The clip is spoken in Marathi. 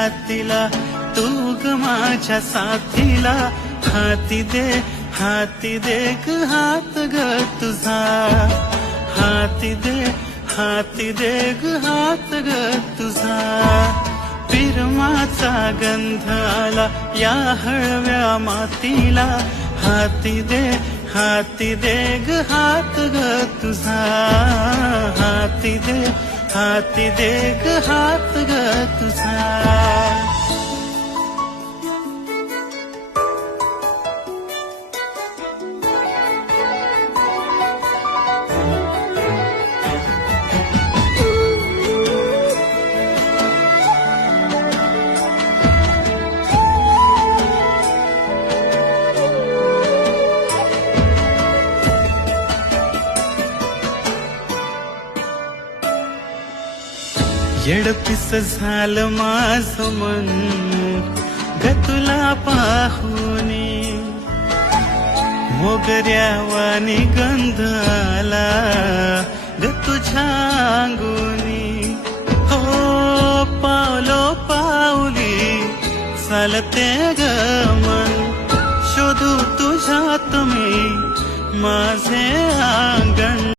रातीला तू ग माझ्या साथीला हाती दे ग हात ग तुझा हाती दे ग हात ग तुझा पिरमाचा गंध आला या हळव्या मातीला हाती दे ग हात ग तुझा हाती दे ग हात ग तुझा येडपिस झालं माझं मन ग तुला पाहुनी मोगऱ्यावानी गंध आला ग तुझ्या अंगुनी हो पावलो पावली चालते ग मन शोधू तुझ्यात मी माझे अंगण